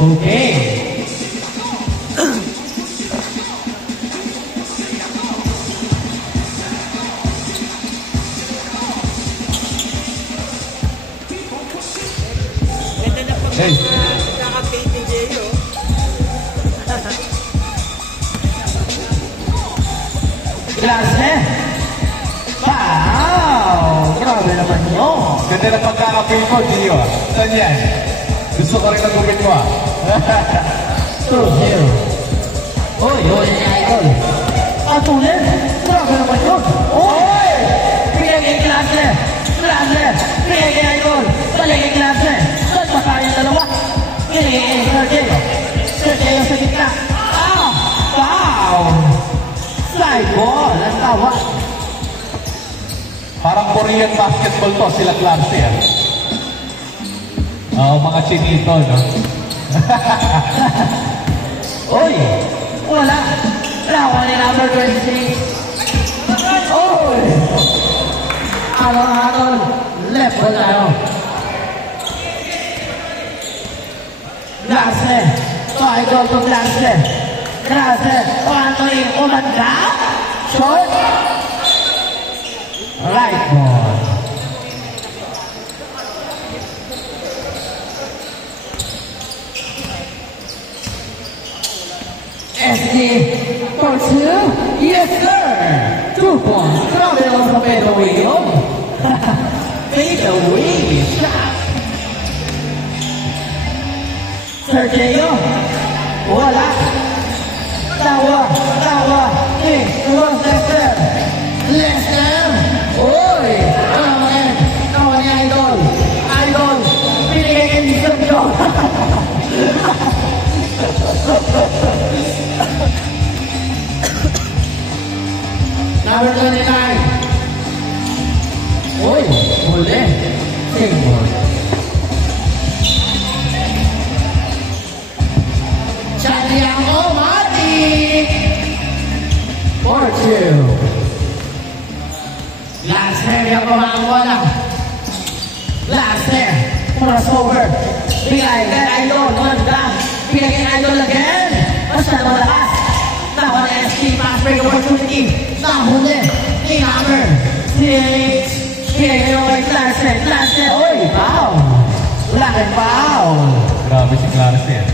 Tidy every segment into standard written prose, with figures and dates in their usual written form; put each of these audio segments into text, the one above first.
Okay. Hey. Klase. Wow! Grabe naman yun. Ganda na pagkakapil ko, Gio. Saan yan? Gusto ko rin ang gupit mo ah. True, Gio. Uy, yung idol. Atulin. Grabe naman yun. Uy! Bigay kay klase. Klase. Bigay kay idol. Balik kay klase. Saan pa tayong dalawa? Bigay kay Sergio. Sergio sa gitna. Ah! Wow! Side ball. Ang tawa. Parang Korean basketball to, sila klase ah. Oo, mga chinito, no? Uy! Wala! Lawan ni number 26. Uy! Alon-alon. Left ball tayo. Klase. Try goal to Klase. Klase. Paano yung umanda? Short. Right ball. SD for two. Yes, sir. 2 points. Grabe naman sa fadeaway yun. Fadeaway shot. Sergio. Wala. Tawa. Tawa. Lester. Lester. Uy. Tawa ni Idol. Idol. Pinigay kay Sergio. Number 29. Uy, huli. Single. Santiago Mati. 4-2. Last hair yung pamangwala. Last hair. Crossover. Bigay kay Idol. Manda. Bigay kay Idol again. Masyado malakas. Tawa na SG. Pass break opportunity. Nahuli. Ni Hammer. 6. Bigay kayo kay Klase. Klase. Uy, foul. Wala kay foul. Grabe si klase ah.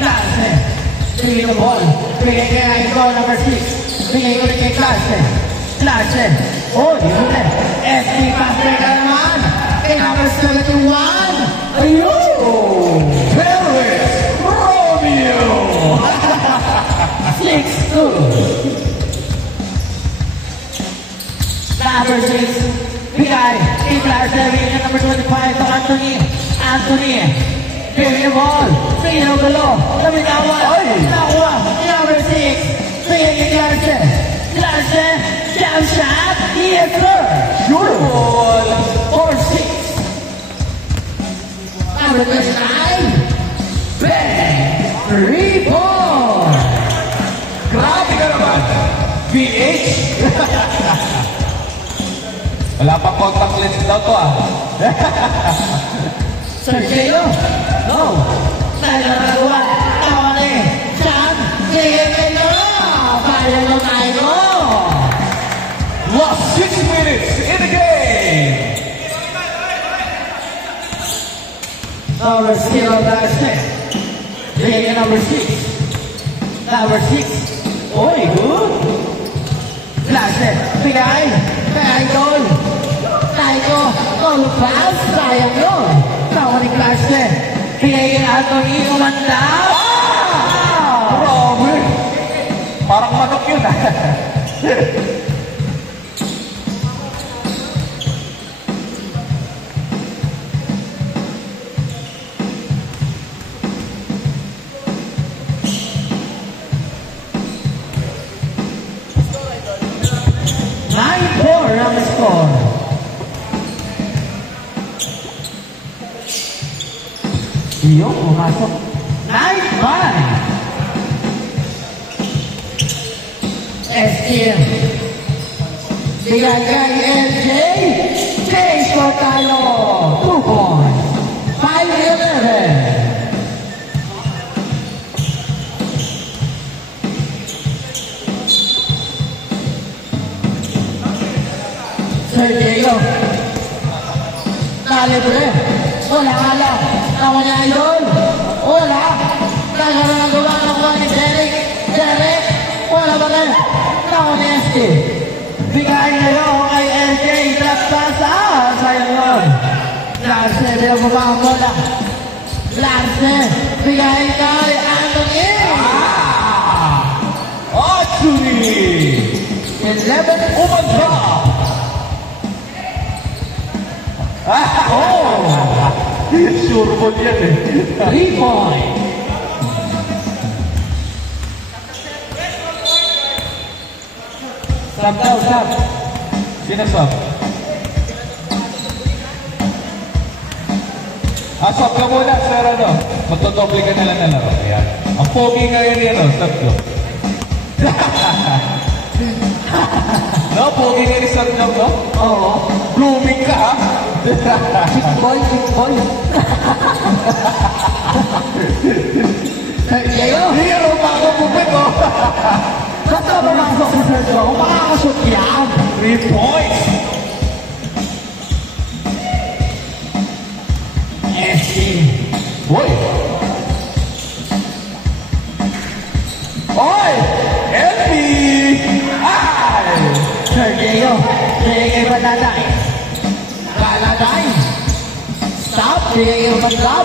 Klase. Bigay the ball. Bigay kay Idol number 6. Bigay ko rin kay Klase. Klase. Uy, huli. SG. Pass break na naman. Kay number 71. Ayun. Paris Romeo! 6-2. Number 6. Bigay. Klase. Bigay kay number 25. To Anthony. Anthony. Bigay the ball. Bigay ng gulo. Laminawan. Nakuha. Number 6. Bigay kay Klase. Klase. Jump shot. Yes, sir. Beautiful! 4-6. Number 29. Bang! 3 points. Grabe ka naman! PH! Wala pa contact lens daw to ah. Sergio. No. Nagagawa. Tawa na eh. Chan. Sige kayo. Kaya mo tayo. Last 6 minutes in the game! Number 0, Klase. Bigay number 6. Number 6. Uy, good. Klase. Bigay. Kaya Idol. Tayo. All pass. Sayang yun. Tawa ni Klase. Bigay kay Anthony. Umanda. Grabe! Parang manok yun ah. Ang score. Iyo, pumasok. 9-5. STM. Bigay kay LJ. Chase tayo. 2 points. 5-11. Sir Diego. Nalibre. Wala ka lang. Nawa niya idol. Wala. Nagagawa ng kuha ni Derek. Derek. Wala ba rin? Nawa ni ST. Bigay ngayon kay LJ. Trapasa. Sayang yun. Larse. Binababa ang bola. Larse. Bigay kay Anthony. Anthony! 11. Umanda! Sure mo yan eh. 3 points. Stop daw, stop. Sino stop? Stop ka muna, sir, ano? Magtotople ka na lang na laro. Ayan. Ang pogi ngayon yan, stop ko. No, pogi ngayon ni Sir Jom, no? Oo. Blooming ka, ha? Kickball, kickball. Sir Diego. Hero pa ako pupit, oh. Ba't ka pumasok si Sir Diego? Makakashoot yan. 3 points. SC. Boy. Oy! LP! Ay! Sir Diego. Diego Baladay. Baladay. Stop. Diego Umadlap.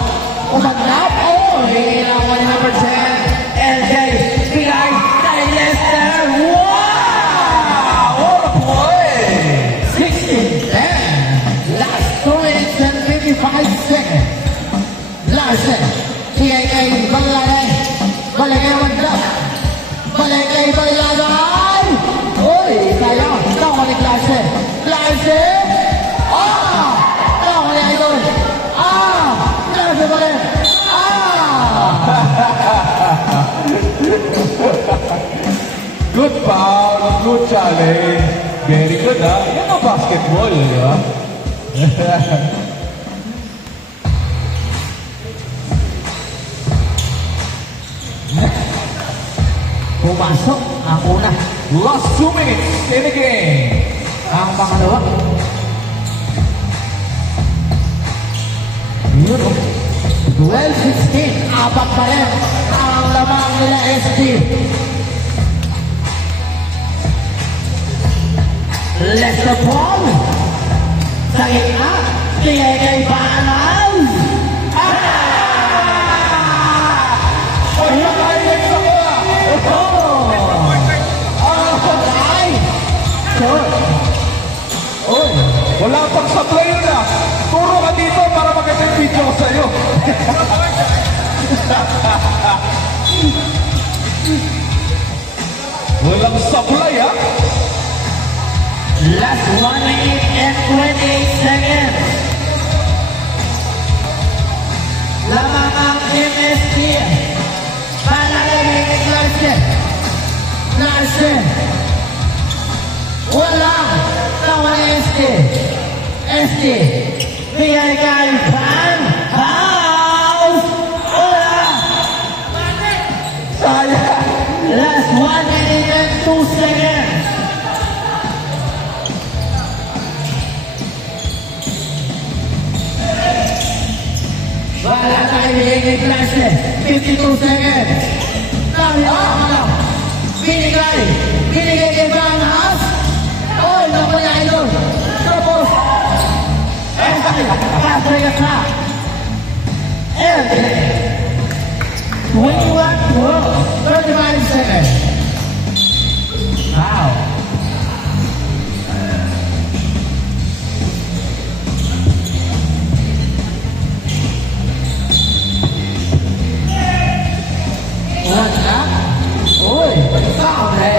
Umadlap. Oh, hilang 100%. LJ. Bigay kay Lester. Wow! What a play! 16-10. Last 2 minutes and 55 seconds. Larsen. Bigay kay Baladay. Balik kay Umadlap. Balik kay Baladay. Uy, sayang. Tawa ni Larsen. Larsen. Tawa ni Idol. Larsen balik. Good foul, good challenge. Very good, ha? Yan ang basketball, di ba? Pumasok ang una. Last 2 minutes in the game. Ang pangalawa. Yun. 12-16. Apat pa rin ang lamang nila ST. Lester Paul. Sa gitna. Bigay kay Banal. Wala pang supply yun, ha? Turo ka dito para maganda yung video ko sa'yo. Walang supply, ha? Last 1 minute and 28 seconds. Lamang ang MST. Panalamin Larsen. Larsen. Wala. Tawa ni ST. ST. Bigay kay Pan. House. Wala. Sayang. Last 1 minute and 2 seconds. Wala tayo bigay kay Larsen. 52 seconds. Tawa. Binigay. Binigay kay Van Haas. Oh, naku niya idol. Tapos. Patrick na. And 35 seconds. Wow. Wala. Uy, sabi.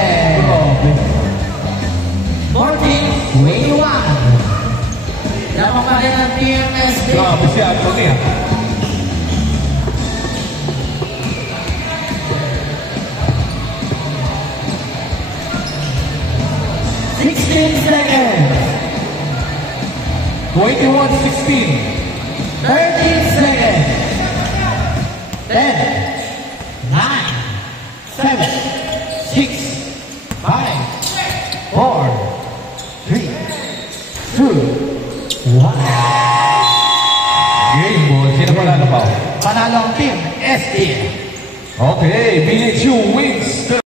14-21. Lamang pa rin ang TMSD. Grabe si Anthony, ha? Seconds. 21-16. 13 seconds. 10, 9, 7, 6, 5, 4, 3, 2, 1. Game ball. Sino panalo pa? Panalo ang team SD. Okay, BHU wins